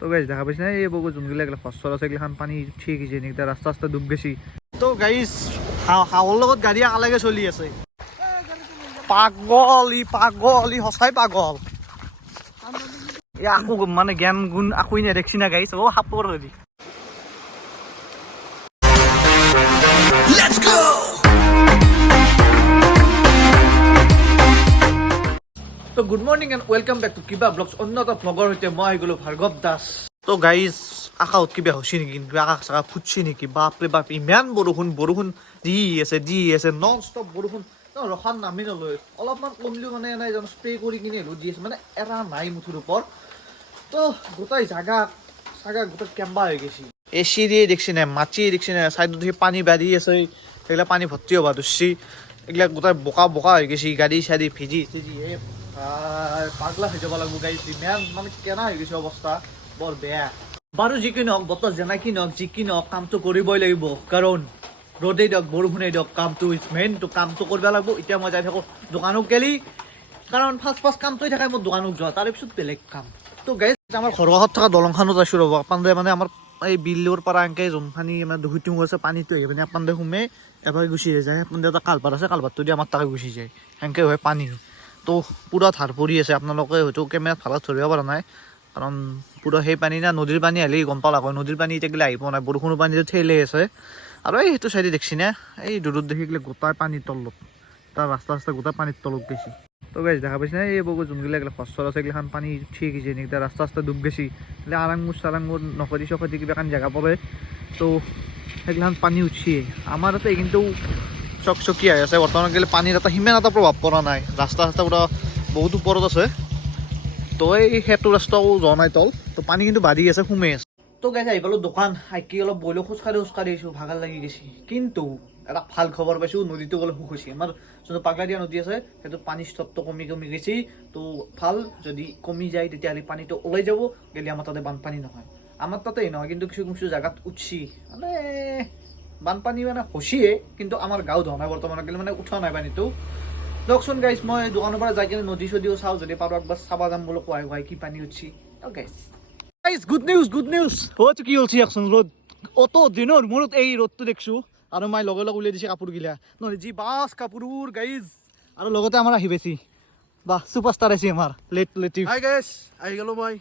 তো গাইজ দেখা পাইছে না এই বগু যোনগুলা এগুলা ফসল আছে এগুলাখান পানী উঠি গৈছে নেকি ৰাস্তা ৰাস্তা ডুব গৈছে তো গাইজ হাৱৰ লগত গাড়ী একেলগে চলি আছে পাগল ই সঁচাই পাগল এই আকো মানে জ্ঞান গুণ আকোই নেদেখছি না গাইজ অ সাপৰ হেৰি Let's go! So good morning and welcome back to Kiba Vlogs. অন্যটা vlogger হইতে মই গলো ভাৰ্গৱ দাস। তো গাইজ আকাউত কিবা হসি নেকি আকাশ সাকা ফুটছি নেকি বাপৰে বাপ ইমান বৰষুণ দি আছে নন ষ্টপ বৰষুণ ৰখান নামি নলয় অলপমান কমলিও মানে এনে যেন স্প্ৰে কৰি কিনে দি আছে মানে এৰা নাই মুঠৰ ওপৰত তো গোটাই জাগা গোটাই কেম্বা হৈ গৈছে এচি দিয়ে দেখছি নাই মাটি দেখছি নাই চাইডত দেখি পানী বাঢ়ি আছে সেইগিলা পানী ভৰ্তি হ'ব ধৰছি এইগিলা গোটাই বোকা হৈ গৈছে গাড়ী চাড়ী ভিজি পাগলা হৈ যাব লাগিব গাড়ী ইমান মানে কেনা হৈ গৈছে অৱস্থা বৰ বেয়া বাৰু যি কি নহওক বতৰ যেনেকি নহওক যি কি নহওক কামটো কৰিবই লাগিব কাৰণ ৰ'দেই দিয়ক বৰষুণেই দিয়ক কামটো ইজ মেইন তো কামটো কৰিব লাগিব এতিয়া মই যাই থাকোঁ দোকানত গেলি কাৰণ ফাৰ্ষ্ট কামটোৱে থাকে মোৰ দোকানত যোৱা তাৰপিছত বেলেগ কাম তো গাইজ আমাৰ ঘৰৰ কাষত থকা দলংখনত আছোঁ ৰ'ব আপোনালোকে মানে আমাৰ এই বিলৰ পৰা এনেকৈ যোনখানি মানে দুহুটিং আছে পানীটো আহি পিনে আপোনালোকে সোমাই এবাৰ গুচি যায় আপোনালোকে এটা কালভাৰ আছে কালভাৰটো দি আমাৰ তাকে গুচি যায় সেনেকৈ হয় পানী তো পূৰা ধাৰ পৰি আছে আপোনালোকে হয়তো কেমেৰাত ভালত ধৰিব পৰা নাই কাৰণ পূৰা সেই পানী না নদীৰ পানী আহিলে গম পালা হয় নদীৰ পানী এতিয়া গিলে আহি পোৱা নাই বৰষুণৰ পানীটো ঠেলে আছে আৰু এই সেইটো চাইডে দেখছি না এই দূৰত দেখি গ'লে গোটাই পানীৰ তলত তাৰ ৰাস্তা গোটাই পানীৰ তলত গৈছে তো গাইজ দেখা পাইছে না এই বগু যোনগুলা এগুলা ফসল আছে এগুলাখান পানী উঠি গৈছে নেকি ৰাস্তা ডুব গৈছে એટલે আৰাংমুৰ নকৰি চকৰি কিবা এখন জেগা পৰে তো সেইগিলাখান পানী উঠছি আমাৰ তাতে কিন্তু চকচকীয়া হৈ আছে বৰ্তমান গেলে পানীৰ এটা সিমান এটা প্ৰভাৱ পৰা নাই ৰাস্তা পুৰা বহুত ওপৰত আছে তো এই সেইটো ৰাস্তাও যোৱা নাই তল তো পানী কিন্তু বাঢ়ি আছে সোমাই আছে তো গাইজ আহি পালোঁ দোকান আইকি অলপ বইলো খোজকাঢ়ি আহিছোঁ ভাগৰ লাগি গৈছে কিন্তু এটা ভাল খবৰ পাইছোঁ নদীটো গ'লে সুখ হৈছে আমাৰ যোনটো পাগলা দিয়া নদী আছে সেইটো পানীৰ স্তৰটো কমি গৈছে তো ভাল যদি কমি যায় তেতিয়াহ'লে পানীটো ওলাই যাব গেলি আমাৰ তাতে বানপানী নহয় আমাৰ তাতেই নহয় কিন্তু কিছু জেগাত উঠছি মানে বানপানী মানে হৈছিয়ে কিন্তু আমাৰ গাঁও ধৰা নাই বৰ্তমান গেলে মানে উঠা নাই পানীটো দিয়কচোন গাইজ মই দোকানৰ পৰা যাই কিনে নদী চদীও চাওঁ যদি পাৰোঁ একবাৰ চাব যাম বোলো কোৱাই কি পানী উঠছি গাইজ গুড নিউজ হয়তো কি হৈছে একচোন ৰ'দ অত দিনৰ মূৰত এই ৰ'দটো দেখিছোঁ আৰু মই লগে উলিয়াই দিছে কাপোৰগিলা নহ'লে যি বাছ কাপোৰ গাইজ আৰু লগতে আমাৰ আহি পাইছি বাহ ছুপাৰষ্টাৰ আহিছে আমাৰ লেটিভ হাই গাইস আহি গ'লো মই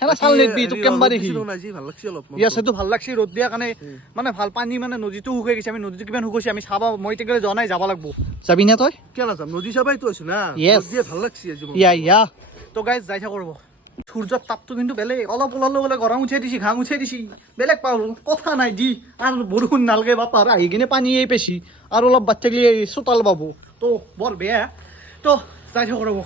হেলা চাল নেকি তো কেম্বা দেখি ভাল লাগছি অলপ ইয়াছ সেইটো ভাল লাগছি ৰ'দ দিয়া কাৰণে মানে ভাল পানী মানে নদীটো শুকাই গৈছে আমি নদীটো কিমান শুকাইছে আমি চাবা মই তেতিয়া যোৱা নাই যাব লাগব যাবি না তই কিয় নাযাম নদী চাবাইতো আছো না দিয়ে ভাল লাগছি আজি ইয়া তো গাইজ যাই থাকো ৰ'ব সূৰ্যৰ তাপটো কিন্তু বেলেগ অলপ ওলালে বোলে গৰম উঠাই দিছি ঘাম উঠাই দিছি বেলেগ পাওঁ কথা নাই দি আৰু বৰষুণ নালগে বা পাৰ আহি কিনে পানী এই পেছি আৰু অলপ বাচ্চাগিলি চোতাল পাব তো বৰ বেয়া তো যাই থাকো ৰ'ব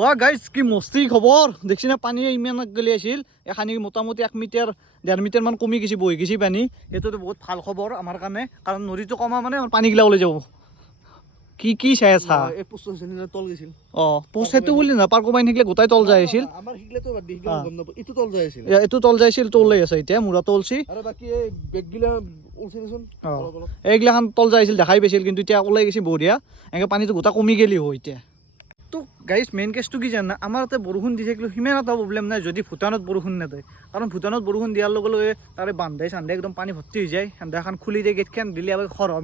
ৱা গাইজ কি মস্তি খবৰ দেখছি না পানী ইমান গলি আছিল এখানি মোটামুটি 1 মিটাৰ 1.5 মিটাৰ মান কমি গৈছে বহি গৈছে পানী এইটোতো বহুত ভাল খবৰ আমাৰ কাৰণে কাৰণ নদীটো কমা মানে পানীগিলা ওলাই যাব কি চাই আছা এই পোষ্ট তল গৈছিল পোষ্টেটো বুলি না পাৰ কমাই থাকিলে গোটাই তল যাই আছিল আমাৰ হিগলেতো বাদ দি গম নাপ ইটো তল যাই আছিল এইটো তল যাইছিল তল লৈ আছে এতিয়া মুৰা তলছি আৰু বাকি এই বেগগিলা উলছিলচোন এইগিলাখান তল যাইছিল দেখাই পাইছিল কিন্তু এতিয়া ওলাই গৈছে বঢ়িয়া এনেকৈ পানীটো গোটা কমি গেলি হয় এতিয়া তো গাইজ মেইন কেছটো কি জানা আমাৰ তাতে বৰষুণ দি থাকিলেও সিমান এটা প্ৰব্লেম নাই যদি ভূটানত বৰষুণ নেদে কাৰণ ভূটানত বৰষুণ দিয়াৰ লগে লগে তাৰে বান্ধাই চান্ধাই একদম পানী ভৰ্তি হৈ যায় সান্ধাখন খুলি দিয়ে গেটখন দিলে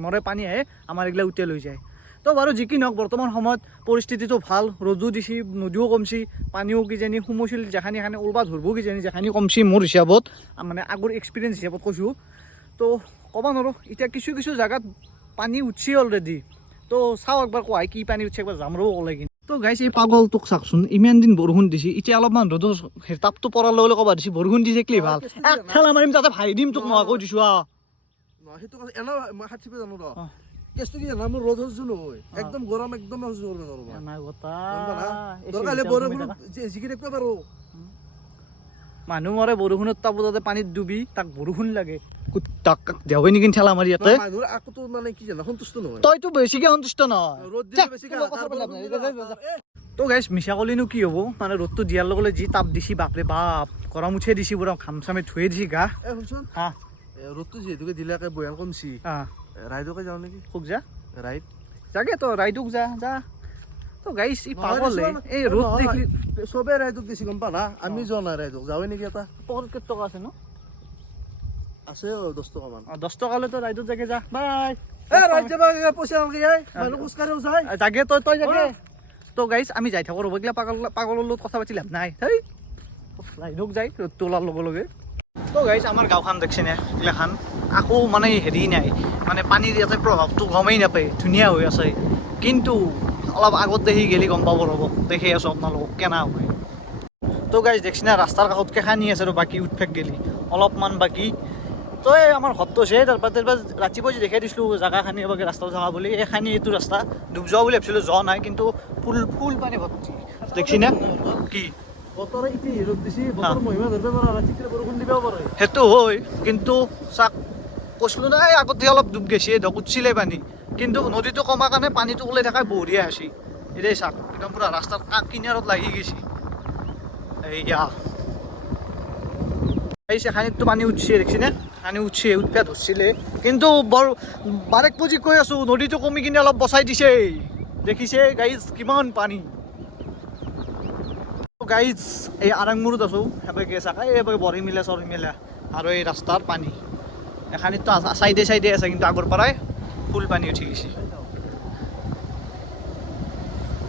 মৰে পানী আহে আমাৰ এইগিলা উটাই লৈ যায় তো বাৰু যি কি নহওক বৰ্তমান সময়ত পৰিস্থিতিটো ভাল ৰ'দো দিছি নদীও কমছি পানীও কিজানি সোমাইছিল যেখানি খানি ওলবা ধৰিব কিজানি যেখানি কমছি মোৰ হিচাপত মানে আগৰ এক্সপিৰিয়েঞ্চ হিচাপত কৈছোঁ তো ক'ব নোৱাৰোঁ এতিয়া কিছু জেগাত পানী উঠছি অলৰেডি তো চাওঁ একবাৰ কোৱাই কি পানী উঠছে একবাৰ যাম ৰ'ব ক'লে কিন্তু তো গাইছ এই পাগলটোক চাওকচোন ইমান দিন বৰষুণ দিছে এতিয়া অলপমান ৰ'দৰ তাপটো পৰাৰ লগে লগে ক'ব দিছে বৰষুণ দিছে কি ভাল এক ঠেলা মাৰিম তাতে ভাই দিম তোক মই কৈ দিছোঁ সেইটো এনে মই হাতছিপে জানো ৰ কেছটো কি জানা মোৰ ৰ'দ সহ্য নহয় একদম গৰম একদম সহ্য কৰিব নোৱাৰো মানুহ মৰে বৰষুণত তাপতে পানীত ডুবি তাক বৰষুণ লাগে তাক দেওৱে নেকি ঠেলা মাৰি ইয়াতে মানুহৰ আকতো মানে কি জানা সন্তুষ্ট নহয় তইতো বেছিকে সন্তুষ্ট নহয় ৰ'দ দিলে বেছিকে তো গাইছ মিছা কলিনো কি হ'ব মানে ৰ'দটো দিয়াৰ লগে যি তাপ দিছি বাপৰে বাপ গৰম উঠিয়ে দিছি পুৰা ঘাম চামে ধুয়ে দিছি গা শুনচোন ৰ'দটো যিহেতুকে দিলাকে বয়াল কমছি ৰাইডকে যাওঁ নেকি খুব যা ৰাইড যাগে তো ৰাইডক যা তো গাইছ ই পাগলে এই ৰ'দ দেখলি চবে ৰাইজক দিছি গম পা না আমি যোৱা নাই ৰাইজক যাৱে নেকি এটা পকেট কেই টকা আছে ন আছে 10 টকা মান 10 টকা লৈ তই ৰাইজত জাগে যা বাই ৰাইজ যাবা পইচা নালাগে মানুহ খোজ কাঢ়িও যায় জাগে তই জাগে তো গাইছ আমি যাই থাকো ৰ'ব গিলা পাগলৰ লগত কথা পাতি লাভ নাই হেই ৰাইজক যাই ৰ'দটো ওলাৰ লগে লগে তো গাইছ আমাৰ গাঁওখন দেখছিনে এইগিলাখান আকৌ মানে হেৰি নাই মানে পানীৰ ইয়াতে প্ৰভাৱটো গমেই নাপায় ধুনীয়া হৈ আছে কিন্তু অলপ আগত দেখি গেলি গম পাব ৰ'ব দেখি আছোঁ আপোনালোকক কেনা হয় তো গাইছ দেখছি না ৰাস্তাৰ কাষতকৈ খানি আছে আৰু বাকী উঠফেক গেলি অলপমান বাকী তো এই আমাৰ ঘৰটো আছে তাৰপৰা ৰাতিপুৱা যে দেখাই দিছিলোঁ জেগা খানি বাকী ৰাস্তা জেগা বুলি এই খানি এইটো ৰাস্তা ডুব যোৱা বুলি ভাবিছিলোঁ যোৱা নাই কিন্তু ফুল পানী ভৰ্তি দেখছি না কি বতৰে ইতি ৰ'দ দিছি বতৰ মহিমা ধৰিব পৰা ৰাতিকে বৰষুণ দিবও পাৰে সেইটো হয় কিন্তু চাক কৈছিলোঁ না এই আগতে অলপ ডুব গৈছে ধৰক উঠিছিলে পানী কিন্তু নদীটো কমাৰ কাৰণে পানীটো ওলাই থকাই বঢ়িয়া আছে এতিয়া চাক একদম পূৰা ৰাস্তাৰ কিনাৰত লাগি গৈছে এইয়া এই খানিতটো পানী উঠিছে দেখিছেনে পানী উঠিছে উঠা ধৰিছিলে কিন্তু বৰ বাৰেক পুজি কৈ আছোঁ নদীটো কমি কিনে অলপ বচাই দিছে দেখিছে গাইজ কিমান পানী গাইজ এই আৰাংমুৰত আছোঁ সেনেকৈ চাকা এইবাৰ বৰহিমিলা চৰহিমিলা আৰু এই ৰাস্তাৰ পানী এখানিতো চাইডে চাইডে আছে কিন্তু আগৰ পৰাই ফুল পানী উঠি গৈছে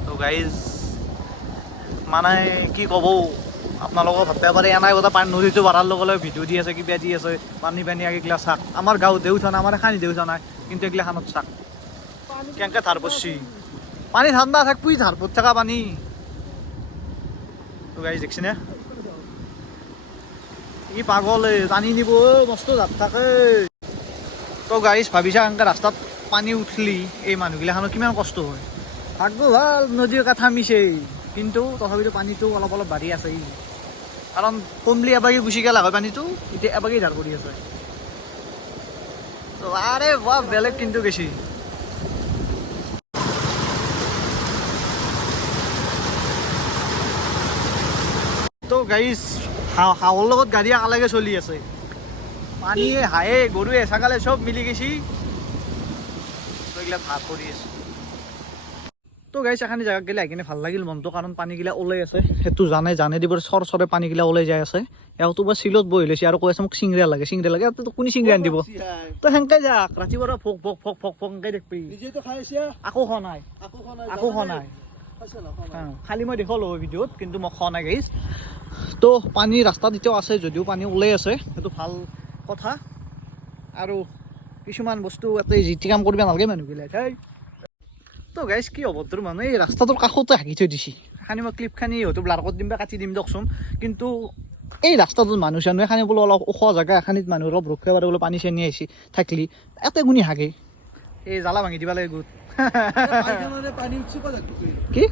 তো গাইজ মানে কি ক'ব আপোনালোকক ভাবিব পাৰে এনাই কথা পানী নদীটো বাঢ়াৰ লগে লগে ভিডিঅ' দি আছে কিবা দি আছে পানী এইগিলা চাক আমাৰ গাঁৱত দেউ উঠা নাই আমাৰ এখানি দেউ উঠা নাই কিন্তু এইগিলাখানত চাক কেনেকৈ ধাৰ পৰছি পানী ঠাণ্ডা থাকবই ধাৰ পৰি থকা পানী তো গাইজ দেখছিনে ই পাগল টানি নিব মস্ত জাপ থাকে তো গাইজ ভাবিছা এনেকৈ ৰাস্তাত পানী উঠলি এই মানুহগিলাখানৰ কিমান কষ্ট হয় ভাগ্য ভাল নদীৰ কাঠ থামিছে কিন্তু তথাপিতো পানীটো অলপ অলপ বাঢ়ি আছে কাৰণ কমলি এবাগি গুচি গেলা হয় পানীটো এতিয়া এবাগি ধাৰ কৰি আছে তো আৰে বাহ বেলেগ কিন্তু গেছি তো গাইজ হাঁহৰ লগত গাড়ী একেলগে চলি আছে পানীয়ে হাঁহে গৰুৱে ছাগালে চব মিলি গেছি তো এইগিলা ভাগ কৰি আছে তো গাইছ এখানি জেগাত গেলে আহি কিনে ভাল লাগিল মনটো কাৰণ পানীগিলা ওলাই আছে সেইটো জানে দিব চৰে পানীগিলা ওলাই যাই আছে এওঁতো বা চিলত বহি লৈছে আৰু কৈ আছে মোক চিংৰা লাগে তো কোনে চিংৰা আনিব তো সেনেকৈ যাক ৰাতিপুৱা ফক ফক ফক ফক ফক এনেকৈ দেখবি নিজেতো খাই আছে আকৌ খোৱা নাই খালি মই দেখুৱালোঁ ভিডিঅ'ত কিন্তু মই খোৱা নাই গাইছ তো পানী ৰাস্তাত এতিয়াও আছে যদিও পানী ওলাই আছে সেইটো ভাল কথা আৰু কিছুমান বস্তু ইয়াতে যি কাম কৰিব নালাগে মানুহগিলাই তো গাইছ কি অভদ্ৰ মানুহ এই ৰাস্তাটোৰ কাষতে হাকি থৈ দিছে খানি মই ক্লিপখানি হয়তো ব্লাৰ কৰি দিম বা কাটি দিম দিয়কচোন কিন্তু এই ৰাস্তাটোত মানুহ চানুহে খানি বোলো অলপ ওখ জেগা এখানিত মানুহ অলপ ৰখিব পাৰে বোলো পানী চানী আহিছে থাকলি এতে গুণি হাগে এই জ্বালা ভাঙি দিব লাগে গোট পানী উঠছি কি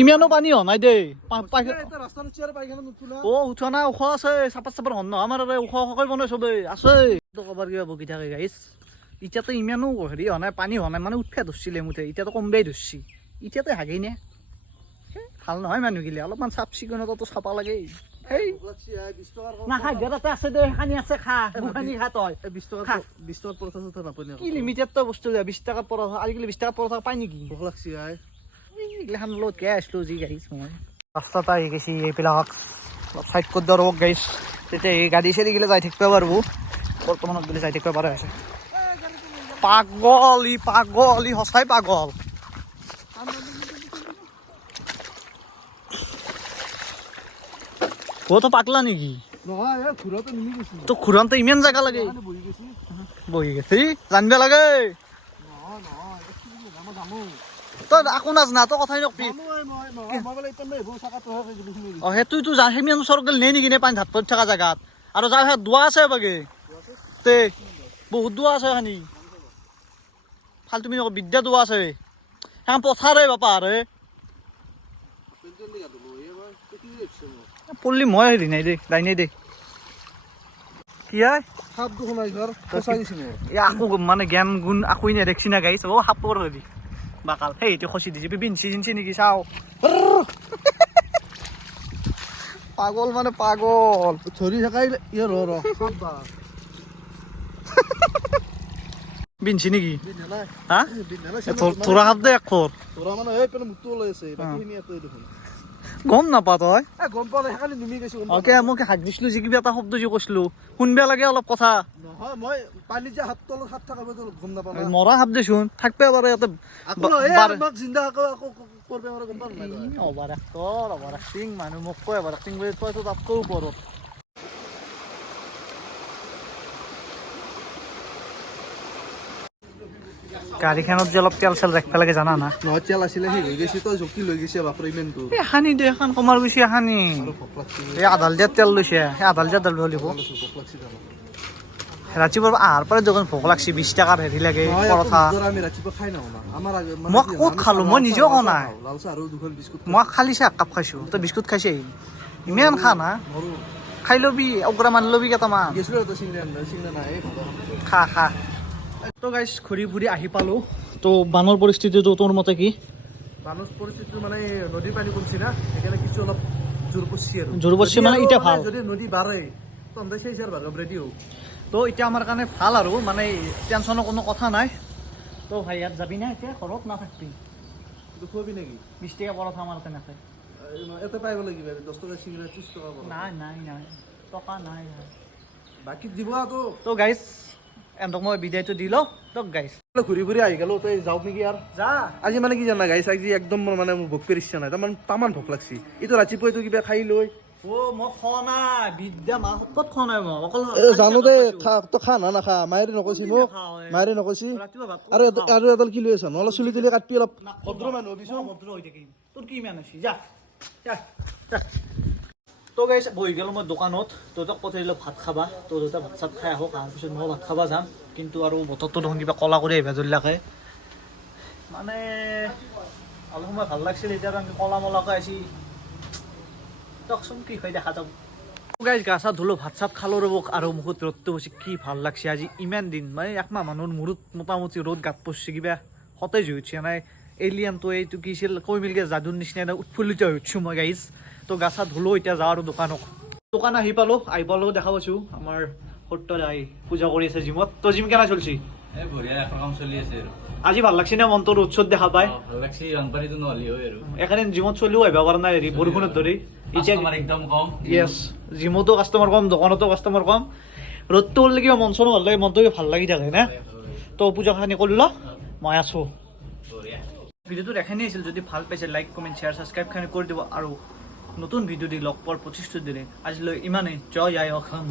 ইমানো পানী হোৱা নাই দেই উঠা নাই ওখ আছে চাপাত হন নহয় আমাৰ ওখ ওখকৈ বনাই চবেই আছে ক'বাৰ কিবা বকি থাকে গাইছ এতিয়াতো ইমানো হেৰি হোৱা নাই পানী হোৱা নাই মানে উঠফা ধৰিছিলে মুঠে এতিয়াতো কমবেই ধৰিছি এতিয়াতো হাগেই নে ভাল নহয় মানুহগিলা অলপমান চাফ চিকুণতাটো চাব লাগে সেই নাখা ঘৰতে আছে দে খানি আছে খা খানি খা তই 20 টকা পৰঠা চৰঠা নাপায় কি লিমিটেড তই বস্তু 20 টকাত পৰঠা আজিকালি 20 টকাত পৰঠা পাই নেকি ভোক লাগছি এইগিলাখান লগত কিয় আহিছিলোঁ যি গাড়ীছ মই ৰাস্তাত আহি গৈছি এইবিলাকক অলপ চাইড কৰি দিওঁ ৰ'ব গাড়ীছ তেতিয়া এই গাড়ী চাড়ী গিলা যাই থাকিব পাৰিব বৰ্তমানত গ'লে যাই থাকিব পৰা হৈছে পাগল ই সঁচাই পাগল তো পাগলা নেকি তো ঘূৰাওঁতে ইমান জেগা লাগে বহি গেছি জানিব লাগে তই আকৌ নাজানা তই কথাই নকবি সেইটোতো সিমান ওচৰত গ'লে নেই নেকি নে পানী ধাপ পৰি থকা জেগাত আৰু যাৰ হাত দুৱা আছে বাগে তে বহুত দুৱা আছে খানি ফাল তুমি নকবি বিদ্যা দুৱা আছে সেইখন পথাৰে বাপা আৰে পল্লি মই হেৰি নাই দেই দাই নাই দেই কি হয় আকৌ মানে জ্ঞান গুণ আকৌ নেদেখছি না গাইছ অ সাপৰ হেৰি বাকাল সেইটো খচি দিছে বিনছি চিনছি নেকি চাওঁ পাগল মানে পাগল ধৰি থাকাই ৰ বিনছি নেকি বিন্ধা নাই হা বিন্ধা নাই থোৰা খাপ দে একখৰ তোৰা মানে এই পেনে মুতটো ওলাই আছে বাকীখিনি ইয়াতে দেখোন গম নাপা তই গম পোৱা নাই সেইকাৰণে নুমি গৈছো গম অকে মোক হাক দিছিলো যে কিবা এটা শব্দ যে কৈছিলো শুনবা লাগে অলপ কথা নহয় মই পানী যে হাত তলত হাত থাকা তো গম নাপাওঁ না মৰা সাপ দেচোন থাকবে পাৰে ইয়াতে আকৌ এই বাৰে আমাক জিন্দা আকৌ কৰবে আৰু গম পাওঁ নাই তই? অভাৰ এক্টিং মানুহ মোক কয় অভাৰ এক্টিং বুলি তইতো তাতকৈ ওপৰত গাড়ীখনত যে অলপ তেল চেল ৰাখিব লাগে জানা না নহয় তেল আছিলে সেই হৈ গৈছে তই জকি লৈ গৈছে বাপৰে ইমানটো এখানি দে এখন কমাৰ বেছি এখানি আৰু ভোক লাগছে এই আধাল দিয়াৰ তেল লৈছে সেই আধাল দিয়াৰ তেল দিব ভোক লাগছে তাৰমানে। ৰাতিপুৱা আহাৰ পৰা যখন ভোক লাগছে 20 টকাৰ হেৰি লাগে নহয়, পৰঠা আকৌ আমি ৰাতিপুৱা খাই নাহো না আমাৰ মানে মই কি ক'ত আমি খালো? লাল মই চাহ- নিজেও খোৱা লাল চাহ নাই। খাওঁ, লাল চাহ আৰু দুখন বিস্কুট মই খালি চাহ একাপ খাইছো তই বিস্কুট খাইছে ইমান খা না নৰো খাই ল'বি অগ্ৰা মানি ল'বি কেইটামান গেছিলো এটা চিংৰা নাই এই ভাবা। খা খা তো গাইছ ঘূৰি ফুৰি আহি পালো তো বানৰ পৰিস্থিতিটো তোৰ মতে কি বানৰ পৰিস্থিতিটো মানে নদীৰ পানী কমছি না সেইকাৰণে কিছু অলপ জোৰ পৰছি আৰু জোৰ পৰছি যদি মানে আৰু এতিয়া ভাল। যদি নদী বাঢ়ে তহঁতে সেই চাৰ বাঢ়ক ৰেডি হওক তো এতিয়া আমাৰ কাৰণে ভাল আৰু মানে টেনশ্যনৰ কোনো কথা নাই তো ভাই ইয়াত যাবি না এতিয়া ঘৰত নাথাকবি দুখবি নেকি 20 টকা পৰঠা আমাৰ তেনেকৈ এটা পাইব লাগিব 10 টকা চিংৰা 30 টকা পাব নাই নাই নাই টকা নাই বাকী দিব আৰু তো গাইছ এহঁতক মই বিদায়টো দি লওঁ তো গাইছ ঘূৰি ফুৰি আহি গ'লো তই যাওক নেকি আৰু যা আজি মানে কি জানা গাইছ আজি একদম মানে মোৰ ভোক পেৰিছে নাই তামান ভোক লাগছি এইটো ৰাতিপুৱাই তো কিবা খাই লৈ মই খোৱা নাই বিদ্যা মাছ ক'ত খোৱা নাই মই অকল জানো দে তই খা না নাখা মায়েৰে নকৈছি মোক মায়েৰে নকৈছি ৰাতিপুৱা ভাত আৰু এডাল কি লৈ আছ নহ'লে চুলি তুলি কাটবি অলপ ভদ্ৰ মানুহ হবিচোন ভদ্ৰ হৈ থাকিম তোৰ কি ইমান আছে যা যা যা তো গাইছ বহি গ'লো মই দোকানত তহঁতক পঠাই দিলোঁ ভাত খাবা তো দেউতা ভাত চাত খাই আহক তাৰপিছত মই ভাত খাবা যাম কিন্তু আৰু বতৰটো দেখোন কিবা ক'লা কৰি আহিবা ধৰিলাকে মানে অলপ সময় ভাল লাগিছিল এতিয়া আমি ক'লা মলাকৈ আছি তকচোন কি হয় দেখা যাব গাইজ গা চা ধুলো ভাত চাত খালো ৰ'ব আৰু মুখত ৰ'দটো বসে কি ভাল লাগছে আজি ইমান দিন মানে একমাহ মানুহৰ মূৰত মোটামুটি ৰ'দ গাত পৰছে কিবা সতেজ হৈ উঠছে নাই এলিয়ানটো এইটো কি আছিল কৈ মিলকে যাদুৰ নিচিনা এটা উৎফুল্লিত হৈ উঠছোঁ মই গাইজ তো গা চা ধুলো এতিয়া যাওঁ আৰু দোকান আহি পালো দেখা পাইছোঁ আমাৰ সত্য দাই পূজা কৰি আছে জিমত তো জিম কেনে চলছি বঢ়িয়া এখন কাম চলি আছে আৰু আজি ভাল লাগছে না মনটোৰ উৎসৱ দেখা পায় ভাল লাগছে বানপানীটো নহ'লে হয় আৰু এখানে জিমত চলিও আহিব পৰা নাই হেৰি বৰষুণত ধৰি এতিয়া কাষ্টমাৰ একদম কম ইয়েছ জিমতো কাষ্টমাৰ কম দোকানতো কাষ্টমাৰ কম ৰ'দটো হ'লে কিবা মন চনো ভাল লাগে মনটো ভাল লাগি থাকে না তো পূজাখানি কৰিল মই আছোঁ বঢ়িয়া ভিডিঅ'টো এখানেই আছিল যদি ভাল পাইছে লাইক কমেণ্ট শ্বেয়াৰ ছাবস্ক্ৰাইব খানি কৰি দিব আৰু নতুন ভিডিঅ' দি লগ পোৱাৰ প্ৰতিশ্ৰুতি দিলে আজিলৈ ইমানেই জয় আই অসম